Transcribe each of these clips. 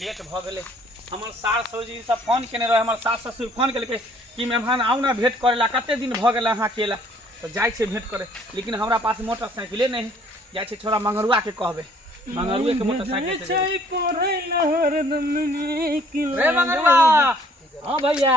Late भ गेले। हमर सास ससुर सब फोन केने रहे, हमर सास ससुर फोन केलकै कि मेहमान आउ ना भेंट करेला, कते दिन भ गेल अहाँ केला। तो जाय छे भेंट करे, लेकिन हमरा पास मोटरसाइकिले नहीं है। जाय छे छोरा मंगरुआ के कहबे, मंगरुए के मोटरसाइकिल से रे मंगरुआ। हां भैया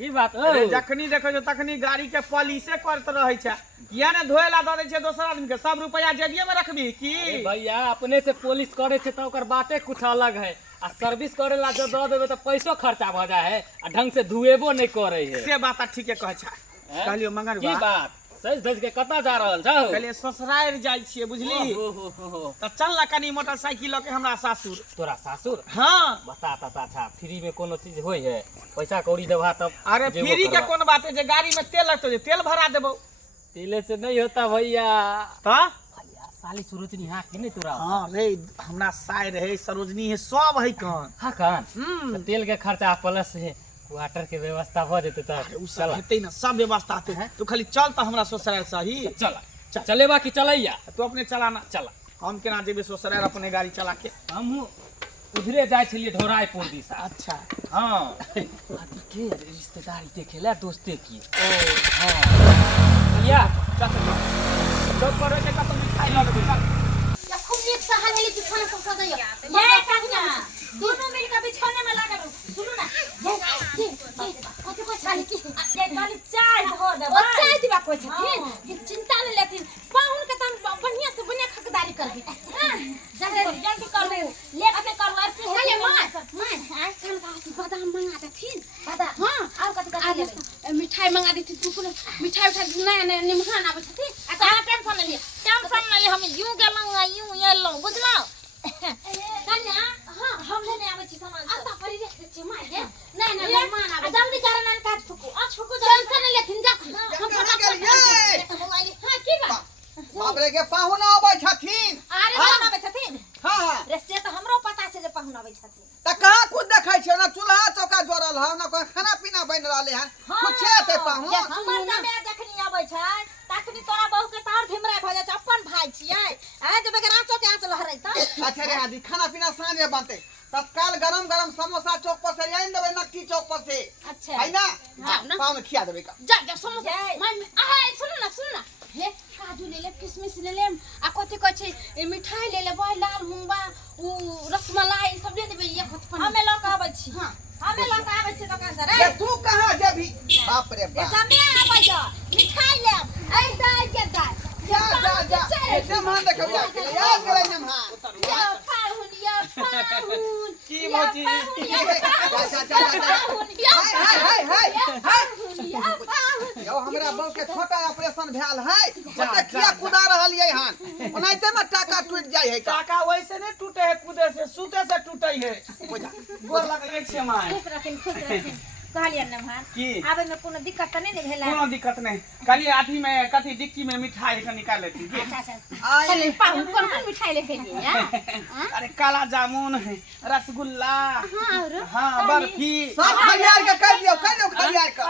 की बात हो? जखनी देखो जो तखनी गाड़ी के पॉलिशे करत रहै छै, किया ने धोएला द दै छै दोसर आदमी के। सब रुपया जेबिए में रखबी की? भैया अपने से पॉलिश करे छे त ओकर बाते कुछ अलग है, आ सर्विस करेला जो द देबे त पैसो खर्चा भ जाए है, आ ढंग से धुएबो नहीं करे है। से बात ठीके कहै छै। कहलियो मंगरुआ की बात सज धज के कता जा रहल छौ? कहलिए ससुराल जाय छिए, बुझली? त चल ना कनी मोटरसाइकिल के हमरा सासुर। तोरा सासुर? हां बता ता अच्छा फ्री में कोनो चीज होय है? पैसा कौड़ी देबा तब। अरे फ्री के कोन बात है, जे गाड़ी में तेल लगतो, जे तेल भरा देबो। तेले से नहीं होता भैया। त भैया साली सरोजनी हां कि नहीं तोरा? हां रे, हमरा साय रहे, सरोजनी है, सब है कान। हां कान। तेल के खर्चा प्लस है वाटर के व्यवस्था हो जेते त उ सब हेतै ना, सब व्यवस्था हेतै। तू खाली चल त हमरा ससुराल सही। चल चलेबा कि चलैया? तू अपने चलाना। चला। हम केना जेबे ससुराल अपने गाड़ी चला के? हम उधरे जाय छलिए ढोराईपुर दिशा। अच्छा हां अभी के रिश्तेदारी देखेला दोस्ते की। ओ हां या चल करे के त मिठाई ल लेबे। चल या खूब एक सहाल वाली बिछौना सब सजाइयो। ये कागना दोनों मिल के बिछौने में लगा दो। सुनो ना, ये कथि को छाली की एक वाली चाय धो दे। ओ चाय दिबा को छथि, ये चिंता नहीं लेथिन। पाहुन के तम बढ़िया से बढ़िया खकदारी करबी। हां जल्दी कर दे, ले के करवा ऐसे है। अरे मां आज कल का बादाम मंगा देथिन। बादाम हां और कथि लेबे? मिठाई मंगा देथिन। तू को मिठाई उठा नया नया निमहान आबै छथि। अच्छा टेंशन नहीं ले, टेंशन नहीं ले, हम यूं गेलौ यूं एलौ, बुझलौ? कन्या हां हम लेने आबै छी सामान सब। आता परी रख दे छी मां ये। नहीं मेहमान आबै। जल्दी कर ना काट फुकू। आ फुकू टेंशन नहीं लेथिन जा। हम फटाफट हां की बात? बाप रे के पाहुन आबै छथिन। अरे पाहुन आबै छथिन? हां रे से तो हमरो पता छै जे पाहुन आबै छथिन। त कहां कुछ देखै छै ना, चूल्हा चौका जोड़ल ह ना, कोई खाना पीना बन रहले ह। कुछ छै पाहुन? हमर दमे जखनी आबै छै तखनी तोरा बहू के तार धिमरा भ जाय छै। अपन भाई छियै आ जब के राचो के आंच लहरै त अच्छा रे आदि खाना पीना साँझे बनते। तत्काल गरम गरम समोसा चौक पर से आइन देबे, नक्की चौक पर से। अच्छा है ना? ना पाहुन खिया देबे का। जा समोसा मैं सुन ना हे काजू ले ले, किशमिश ले ले, आ कथि कहै छै मिठाई ले ले, बय लाल मूंगबा, उ रसमलाई सब ले देबे। एक हथपन हमें ल के आबै छी। हां हमें ल के आबै छी दुकान से। रे तू कहां जेबी? बाप रे बाप। जमे आबै जा मिठाई ले ऐ दाई के दाई जा एकदम मान देखौ जा। याद करे न मान। या पाहुन की मोची? यो हमरा बहू के छोटा ऑपरेशन भेल है, ओते किया कुदा रहलियै हन। ओनाइते में टाका टूट जाय है का? टाका वैसे नहीं टूटे है, कूदे से सूते से टूटे है। गोर लगै छै मां। खुश रखिन कहलिए न भान की आबे में कोनो दिक्कत त नहीं ने भेला? कोनो दिक्कत नहीं। कली आधी में कथी डिक्की में मिठाई के निकाल लेती की। अच्छा चल पाहुन कौन मिठाई लेके लिए हां? अरे काला जामुन है, रसगुल्ला, हां और हां बर्फी, सब खलियार के कह दियो खलियार के।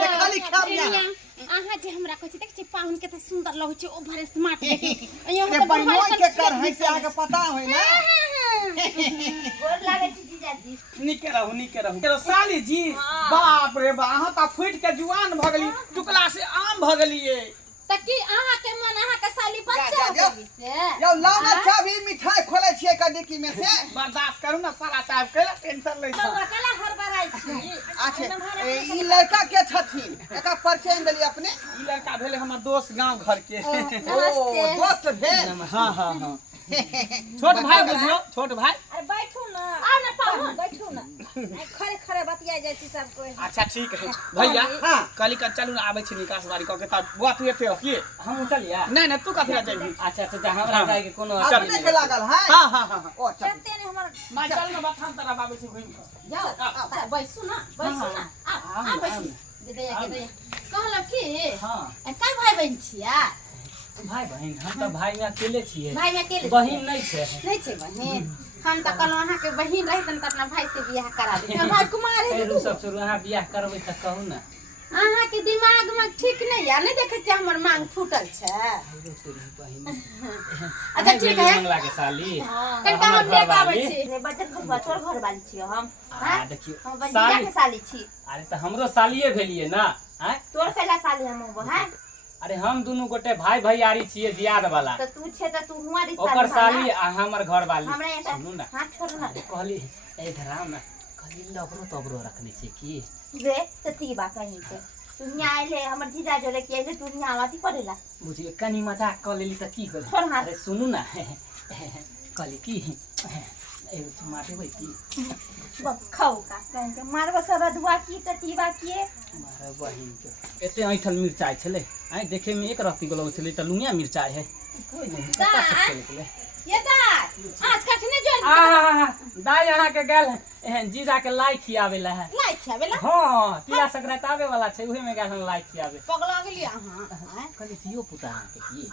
ये खाली खाबिया। आहा जे हमरा कहै छै देख छै पाहुन के त सुंदर लगै छै, ओभर स्मार्ट लेके अइयो अरे बनोय के कर है से आगे पता होय ना। गोर लागै छै जीजाजी। निके रहू। तेरो साली जी बाप रे बा, अहाँ त फुट के जुआन भ गेली, टुकला से आम भ गेलिए। त की आहा के मन आहा के साली बच्चा जा। होबी से यो लाना चाबी मिठाई खोले छिए का डिक्की में से। बर्दाश्त करू ना साला साहब, केला टेंशन ले तो कला हरबराई छी। अच्छा ई लड़का के छथिन, एका परिचय देली अपने। ई लड़का भेले हमर दोस्त गांव घर के। ओ दोस्त भेल। हां छोट भाई बुझियो, छोट भाई। अरे बैठू ना, आ ना पाहुन बैठू ना। खरे बतिया जाय छी सब कोई। अच्छा ठीक है भैया। हां कली का चलू ना, आबै छी निकास बारी क के त बुआ तू एते हो की? हम चलिया? नहीं तू कथि ला जाबी? अच्छा तो हमरा जाय के कोनो अपने के लागल है। हां ओ चल चलते ने हमर मां चल ना बात हम तरफ आबै छी घुम के। जाओ बैसू ना आ बैसू दे दे कहला की हां काय भाई बहन छिया? भाई बहन हम तो भाई में अकेले छिए। भाई में अकेले बहन नहीं छे। नहीं छे बहन? हम त कहलो अहाँ के बहन रहितन त अपना भाई से बियाह करा दे। भाई कुमार है फिर सब शुरू अहाँ बियाह करबै त कहू ना। अहाँ के दिमाग में ठीक नहीं है, नहीं देखे छियै हमर मांग फूटल छै। अच्छा ठीक है मंगला के साली कनिका हम लेके आबै छी। रे बच्चा खुद तोर घर वाली छियो हम। हां देखियो हम बजिया के साली छी। अरे तो हमरो सालिए भेलिए ना। हैं तोर कैला साली हम हो है? अरे हम दोनों गोटे भाई भैयारी छिए दियाद वाला। तो तू छे त तू हुआ रिश्ता ओकर साली आ हमर घर वाली। हमरा एटा सुनू ना हाथ छोड़ ना। कहली ए धराम ना कहली लबरो तबरो रखने छी की रे त ती बा कहीं के तू यहाँ आइले हमर जीजा जो लेके आइले तू यहाँ आवाती पड़ेला। बुझिए कनी मजाक कर लेली त की कर। छोड़ हाथ। अरे सुनू ना कहली की एगो तुम देबै की खाऊ का कहीं के मारबा सरदुआ की टटीबा के मारे बहिन के एते ऐठल मिर्चाई छले आइ देखे में एक रत्ती गलो छले त लुंगिया मिर्चाई है कोई नहीं पता सब चले ये दा आज कखने जोड़ दाई अहाँ के गेल जीजा के लाई खियावेला है। लाई खियावेला? हां तिला संक्रांति आवे वाला छै उहे में गेल लाई खियावे। पगला गेली अहाँ कहली दियो पुता अहाँ के की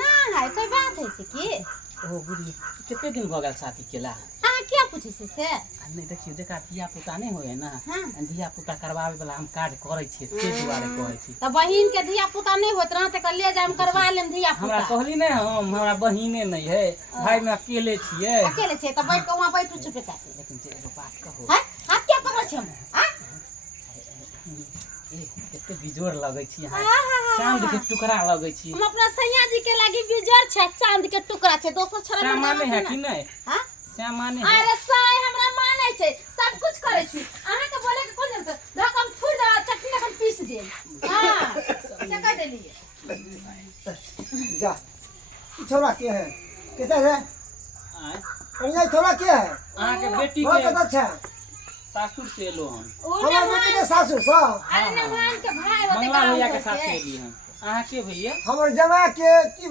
ना है कोई बात है से की ओ बुढ़ी कितने दिन भ गेल शादी केला अहाँ क्या पूछे से नहीं देखियो देखा दिया पुता नहीं होए ना। हाँ। दिया पुता करवावे वाला हम काज करे छी से दुआरे कहै छी। त बहिन के धिया पुता नहीं होत रह त ले जाम करवा लेम धिया पुता। हमरा कहली नहीं हम हमरा बहिने नहीं है भाई में अकेले छिए। अकेले छे त बैठ के वहां बैठू चुपे चापे। लेकिन जे एगो बात कहो हैं हाथ क्या पकड़ छे हम हां ए कते बिजोर लगै छी अहाँ चांद के टुकड़ा लगै छी। हम अपना सैया जी के लागी बिजोर छे चांद के टुकड़ा छे दोसर छोरा श्याम माने है कि नहीं हां श्याम माने है। अरे साई हमरा माने छे सब कुछ करे छी अहाँ के बोले के कोन जन धकम फुर दे चटनी हम पीस दे। हां चका देलिए जा छोरा के है केते है कन्या छोरा के है अहाँ के बेटी बहुत के अच्छा सासुर से एलो हम हमर बेटी के सासुर सा अरे नमान के भाई होते मंगला भैया के साथ एली हम। अहाँ के भैया हमर जमा के की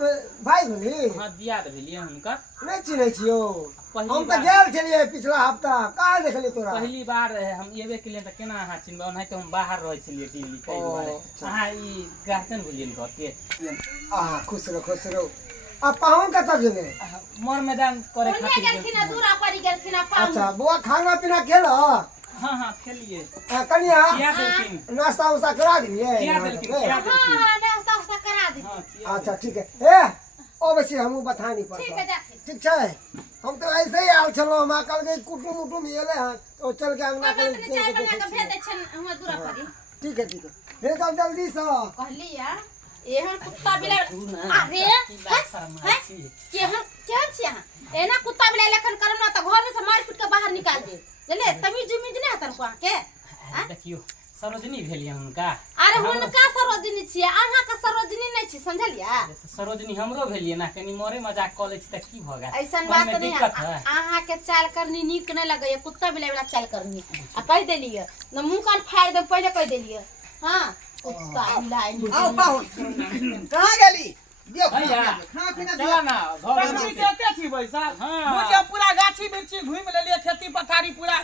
भाई भेली हां दियाद भेलिए हुनका नहीं चिन्है छियो। पहली हम त बार- गेल छलिए पिछला हफ्ता कहाँ देखली तोरा पहली बार रहे हम एबे के लिए त केना अहाँ चिन्हबे ओनाहि तो हम बाहर रहै छलिए दिल्ली कई बार। अच्छा। अहाँ ई गार्जियन भेलिए घर के आ खुश रहो आ पाहुन कत गेले मर मैदान करे ओने खातिर गेलखिन गेलखिन। दूरा पड़ी गेलखिन पाऊ अच्छा बुआ खाना पीना खेल हां खेलिए कन्या किया देलखिन नाश्ता उस्ता करा दिलिए किया देलखिन किया देलखिन। हां नाश्ता उस्ता करा दी। हां किया अच्छा ठीक है ए अवश्य हमू बता नहीं ठीक है पड़ता जाके ठीक है हम तो ऐसे ही आल चलो हम कल के कुटुम उटुम येले हैं तो चल के अंगना बाबा के तने चाय बना के भेज दे छन हम दूरा पड़ी ठीक है भेज दो जल्दी से कहली या एहन कुत्ता बिलाइ अरे केहन केहन छी अहाँ एना कुत्ता बिलाइ लखन करम ना त घर में से मार पीट के बाहर निकाल दे चले तमीज उमीज नहीं हतर को के देखियो सरोजनी भेलिए हुनका। अरे हुनका सरोजनी छी अहाँ का सरोजनी नहीं छी समझलिया। सरोजनी हमरो भेलिए ना कनी मोरे मजाक क लै छी त की भ गेल ऐसन बात नहीं अहाँ के चाल करनी नीक नहीं लगे कुत्ता बिलाइ वाला चाल करनी आ कह देलिए न मुंह कान फाड़ दे पहले कह देलिए। हां कुत्ता बिलाइ आओ पाहुन कहां गेली दियो भैया खाना पीना चला दियो ना पत्नी कहते छी भाई साहब मुझे पूरा गाछी बिरछी घूम लेलिए खेती पथारी पूरा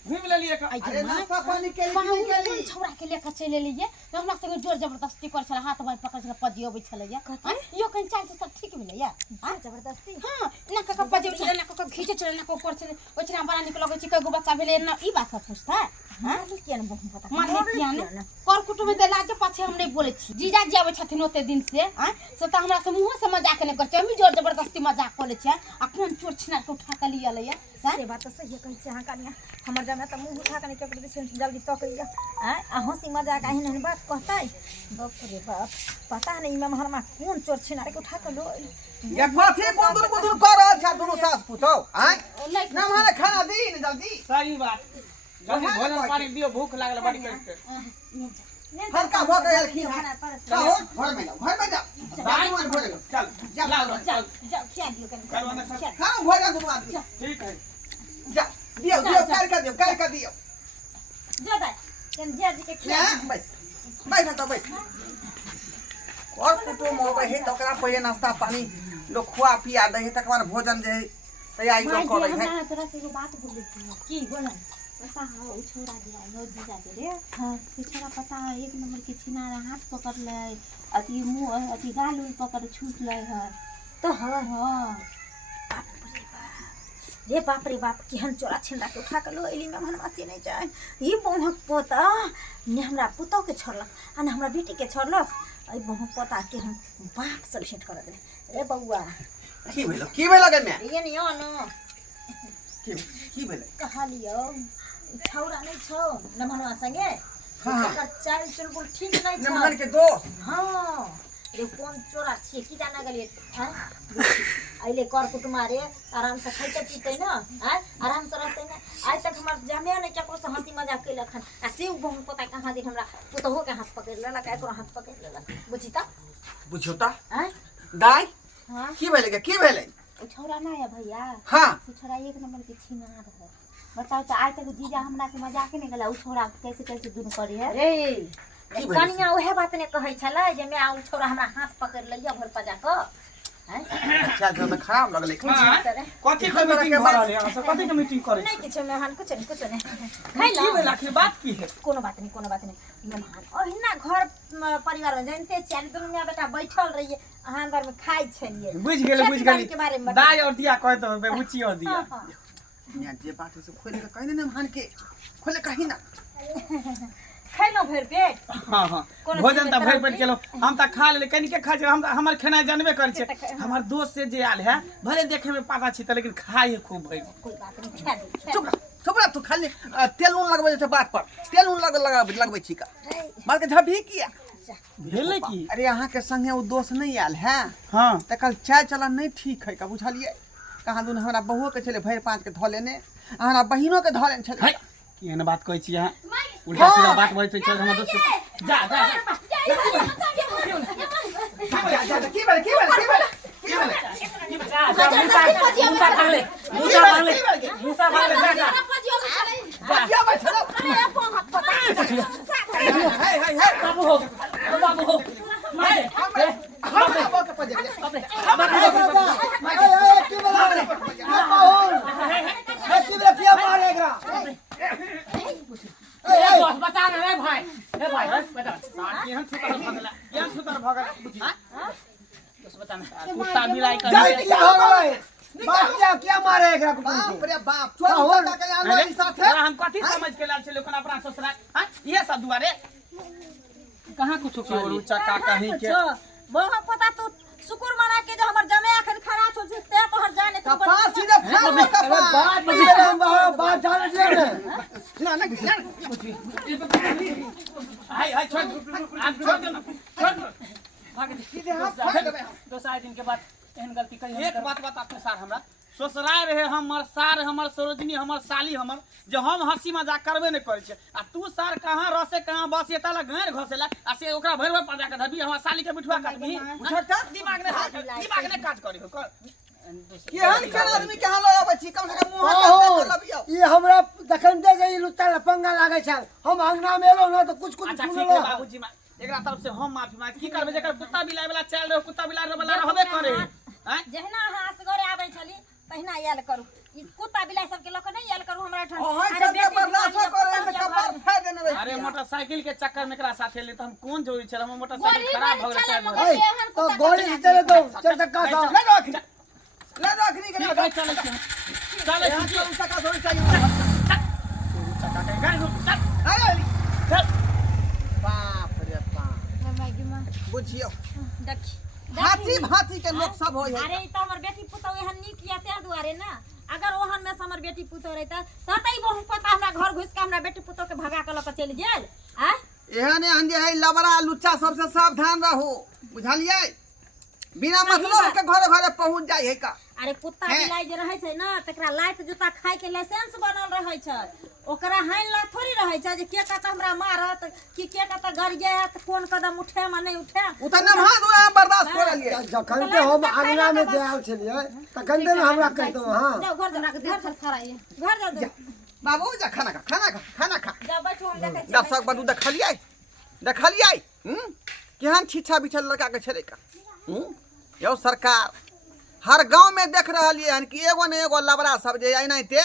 घूम लेलिए। अरे नाश्ता पानी के पाहुन लिए कोन छौड़ा के लेके चले लिए हमरा संगे जोर जबरदस्ती कर छला हाथ बाई पकड़ के पजियोबै छलैया यो कहीं चाल से सब ठीक मिलैया हां जबरदस्ती हां ना का पजियो छले ना का खींचे छले ना को कर छले ओछना बड़ा निक लगै छै कगो बच्चा भेले ना ई बात पूछता हां किया न बहुत पता माने किया न कर कुटुम में देला के पाछे हम नहीं बोले छी जीजा जी आबै छथिन ओते दिन से हां से त हमरा से मुंह से मजाक नहीं कर छै हम जोर जबरदस्ती मजाक कर ले छै आ कोन चोर छिना के उठा के लिया लैया से बात तो सही कहै छै अहाँ कनिया हमर जमे त मुंह उठा के निकल के से जल्दी तकैया आ हंसी मजाक आही नहीं बात कहतै बाप रे बाप पता नहीं इमा हरमा कोन चोर छिना के उठा के लो ये कथी बुंदुर कर रहल छ दोनों सास पुतौ आय नहीं ना माने खाना दी न जल्दी सही बात जल्दी भोजन पानी दियो भूख लागल बड़ी करके हल्का भ गए खी कहो घर में जा दारू और भोजन चल जा लाओ चल जाओ क्या दियो कन खाओ भोजन तुम आदमी ठीक है जा दियो कर दियो जो दे कन जे जी के क्या बस बैठ तो बैठ और कुटुम होबे है तो ओकरा पहिले नाश्ता पानी लोग खुआ पिया दे है तक बाद भोजन जे तैयारी लोग करे है। हमरा तोरा से एगो बात बोले की बोला पता है उ छोरा दिया नो जीजा दे रे हां से छोरा पता है एक नंबर के छिनारा हाथ पकड़ ले अति मुंह अति गाल उल पकड़ छूट ले है तो हां हां रे बाप केहन चोरा छिंदा के उठा के लो एली में हम मासी नहीं जाए ई बहुक पोता ने हमरा पुतो के छोड़लक आ ने हमरा बेटी के छोड़लक ई बहुक पोता के हम बाप से भेंट कर दे रे बउआ की भेलो गन्या ये नहीं न की भेलो कहा लियो छौरा नहीं छौ नमहनवा संगे हां एकर चाल चुलबुल ठीक नहीं छ नमहन के दोस्त हां रे कौन चोरा छे की जाना गलिए हैं आइले कर कुटुमारे आराम से खाइते पीते ना हैं आराम से रहते ना आज तक हमर जामे नहीं केकरो से हंसी मजाक कैल खन आ से बहु पता कहां दिन हमरा पुतहो के हाथ पकड़ लेला एकरो हाथ पकड़ लेला बुझिता बुझोता हैं दाई हां की भेले ओ छौरा ना है भैया हां ओ छौरा एक नंबर के छीना रहे बताओ तो आज तक जीजा हमरा से मजाक नहीं गला ओ छौरा कैसे दूर करी है रे कनिया ओहे बात ने कहै छला जे मैं आ छौरा हमरा हाथ पकड़ लिया भर पजा क हैं अच्छा तो मैं खराब लगले कथी के मीटिंग भऽ रहल है सब कथी के मीटिंग करे नहीं किछ मेहमान कुछ नहीं खाई ला की भेल आखिर बात की है कोनो बात नहीं मेहमान ओहिना घर परिवार में जानते चार दोनों मियां बेटा बैठल रहिए अहाँ अंदर में खाइ छलिए बुझ गेली दाई और दिया कह दो बुची और दिया यहाँ जे बात है से खोले के कहीं ना मान के खोले कहीं ना खैलो भर पेट हां भोजन त भर पेट केलो हम त खा ले कनी के खा छै हम हमर खाना जानबे कर छै हमर दोस्त से जे आल है भले देखे में पता छी त लेकिन खाई है खूब भाई कोई बात नहीं खा दे चुप रह तू खाली तेल उन लगबै छै बात पर तेल उन लगबै छी का मार के झभी किया भेले की अरे यहाँ के संगे वो दोस्त नहीं आल है हां त कल चाय चलन नहीं ठीक है का बुझलिए कहाँ दून हमरा बहुओ के चले भैर पाँच के धो लेने हमरा बहिनो के धो लेने चले की एहन बात कहै छी अहाँ उल्टा सीधा बात बोलै छै हमर दोस्त जा की भेल मूसा भाग ले जा क्या बात है बाबू हो मारे बता रे भाई बता केहन छुतर भगला केहन छुतर भगला हां बता ना कुत्ता बिलाई का क्या मारे एकरा बाप रे बाप छोड़ का के आनो साथे हम कथी समझ के लाल छले कोन अपना ससुराल हां ये सब दुआरे कहां कुछ चोरू चक्का कहीं के बहुत पता तू शुक्र मना के जो हमर जमे अखन खराब हो जे ते तोहर जाने तू कपास सीधे फाड़ कपास बात जाने दे ना हाय छोड़ भाग दे सीधे हाथ फाड़ देबे दो साल दिन के बाद एहन गलती कहीं एक बात बता तू सार हमरा ससुराल रहे हमर सार हमर सरोजनी हमर साली हमर जे हम हंसी मजाक करबे नहीं करे छे आ तू सार कहां रसे कहां बस एता ला गांर घसेला आ से ओकरा भरवा पजा के धबी हमर साली के बिठवा काटबी उठा दिमाग ने काज करी हो केहन केहन आदमी के हाल आबै छी कम से कम मुंह हाथ लबियो ई हमरा दखन दे गई लुत्ता पंगा लागे छ हम अंगना में एलो ना तो कुछ अच्छा ठीक सुनलो है बाबूजी एकरा तरफ से हम माफी मांग की करबे जेकर कुत्ता बिलाई वाला चल रहे कुत्ता बिलाई वाला रहबे करे हैं जहना अहाँ असगरे आबै छली तहिना याल करू ई कुत्ता बिलाई सब के लोक नहीं याल करू हमरा ठन ओहै चलते बर्दाश्त करे त कपार फाड़ देने रही अरे मोटरसाइकिल के चक्कर में एकरा साथे ले त हम कोन जोड़ी छल हम मोटरसाइकिल खराब भ गेल तो गोली से चले दो चल चक्का सा ले रखनी के चल चल चल चल चक्का थोड़ी चाहिए चक्का के गाड़ी चल चल बाप रे बाप मैगी मां बुझियो देखी भांति के लोग सब होय अरे ई त हमर बेटी पुतौ एहन नीक या ते दुआरे ना अगर ओहन में से हमर बेटी पुतौ रहता ततै बहु पता हमरा घर घुस के हमरा बेटी पुतौ के भगा के लक चल गेल आ एहने हंजे है लबड़ा लुच्चा सबसे सावधान रहो बुझलिए बिना मतलब के घरे घरे पहुंच जाय है का अरे कुत्ता बिलाई जे रहै छै ना तकरा लात जूता खाय के लाइसेंस बनल रहै छै ओकरा हाइन ला थोड़ी रहै छै जे के कत हमरा मारत कि के कत गरियत कोन कदम उठे म नहीं उठे उतना हाथ हुआ बर्दाश्त कर लिए जखन के हम अंगना में जायल छलिए तखन दे हमरा कहतो हां जाओ घर जा घर चल खराइए घर जा दो बाबू जा खाना खा जा बैठो हम देखै छी दर्शक बंधु देखलिए केहन छीछा बिछल लड़का के छले का यो सरकार हर गांव में देख रहलिए हन कि एगो ने एगो लबड़ा सब जे एनाइते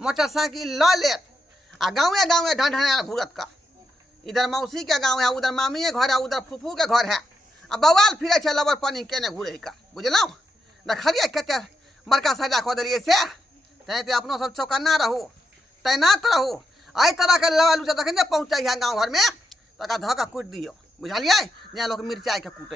मोटरसाइकिल ल लेत आ गाँवे गाँवे ढंढना घूरत का इधर मौसी के गाँव है उधर मामी के घर है उधर फूफू के घर है आ बवाल फिरे छे लबर पानी केने घूरे का बुझलौ देखलिए कते बड़का सजा कऽ देलिए से ते अपनो सब चौकन्ना रहो, तैनात रहो। आई तरह के लवा लुचा तखन पहुँचा गाँव घर में तक धक्का कूट दियो, बुझलिए। यहाँ लोग मिर्चाई के कूटे।